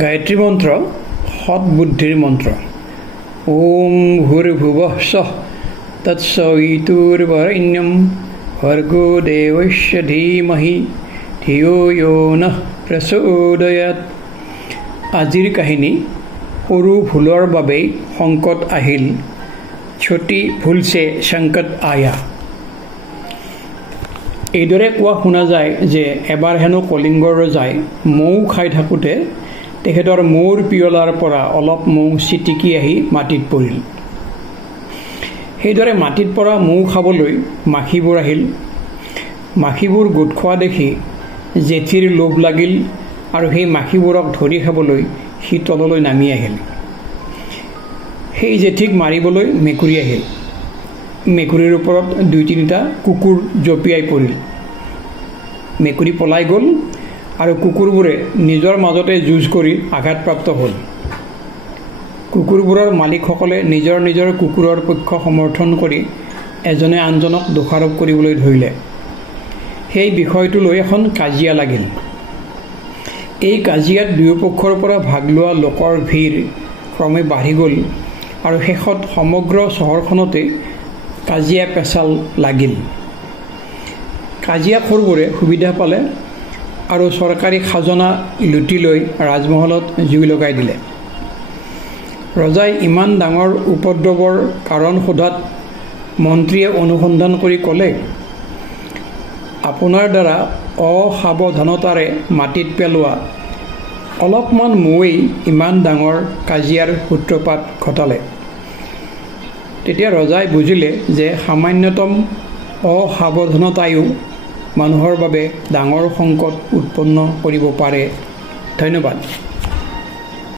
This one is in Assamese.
গায়ত্ৰী মন্ত্ৰ সৎবুদ্ধিৰ মন্ত্ৰ। ওম ভূৰ্ভুৱঃ স্বঃ তৎসবিতুৰ্বৰেণ্যং ভৰ্গো দেৱস্য ধীমহি ধিয়ো য়ো নঃ প্ৰচোদয়াৎ। আজিৰ কাহিনী সৰু ভুলৰ বাবেই সংকট আহিল, ছোটি ভুলছে সংকট আয়া। এইদৰে কোৱা শুনা যায় যে এবাৰ হেনো কলিংগৰ ৰজাই মৌ খাই থাকোঁতে তেখেতৰ মৌৰ পিয়লাৰ পৰা অলপ মৌ ছিটিকি আহি মাটিত পৰিল। সেইদৰে মাটিত পৰা মৌ খাবলৈ মাখিবোৰ আহিল। মাখিবোৰ গোট খোৱা দেখি জেঠীৰ লোভ লাগিল আৰু সেই মাখিবোৰক ধৰি খাবলৈ সি তললৈ নামি আহিল। সেই জেঠীক মাৰিবলৈ মেকুৰী আহিল। মেকুৰীৰ ওপৰত ২-৩টা কুকুৰ জঁপিয়াই পৰিল। মেকুৰী পলাই গ'ল আৰু কুকুৰবোৰে নিজৰ মাজতে যুঁজ কৰি আঘাতপ্ৰাপ্ত হ'ল। কুকুৰবোৰৰ মালিকসকলে নিজৰ নিজৰ কুকুৰৰ পক্ষ সমৰ্থন কৰি এজনে আনজনক দোষাৰোপ কৰিবলৈ ধৰিলে। সেই বিষয়টো লৈ এখন কাজিয়া লাগিল। এই কাজিয়াত দুয়োপক্ষৰ পৰা ভাগ লোৱা লোকৰ ভিৰ ক্ৰমে বাঢ়ি গ'ল আৰু শেষত সমগ্ৰ চহৰখনতে কাজিয়া পেচাল লাগিল। কাজিয়াখোৰবোৰে সুবিধা পালে আৰু চৰকাৰী খাজনা লুটি লৈ ৰাজমহলত জুই লগাই দিলে। ৰজাই ইমান ডাঙৰ উপদ্ৰৱৰ কাৰণ সোধাত মন্ত্ৰীয়ে অনুসন্ধান কৰি ক'লে, আপোনাৰ দ্বাৰা অসাৱধানতাৰে মাটিত পেলোৱা অলপমান মৌৱেই ইমান ডাঙৰ কাজিয়াৰ সূত্ৰপাত ঘটালে। তেতিয়া ৰজাই বুজিলে যে সামান্যতম অসাৱধানতায়ো মানুহৰ বাবে ডাঙৰ সংকট উৎপন্ন কৰিব পাৰে। ধন্যবাদ।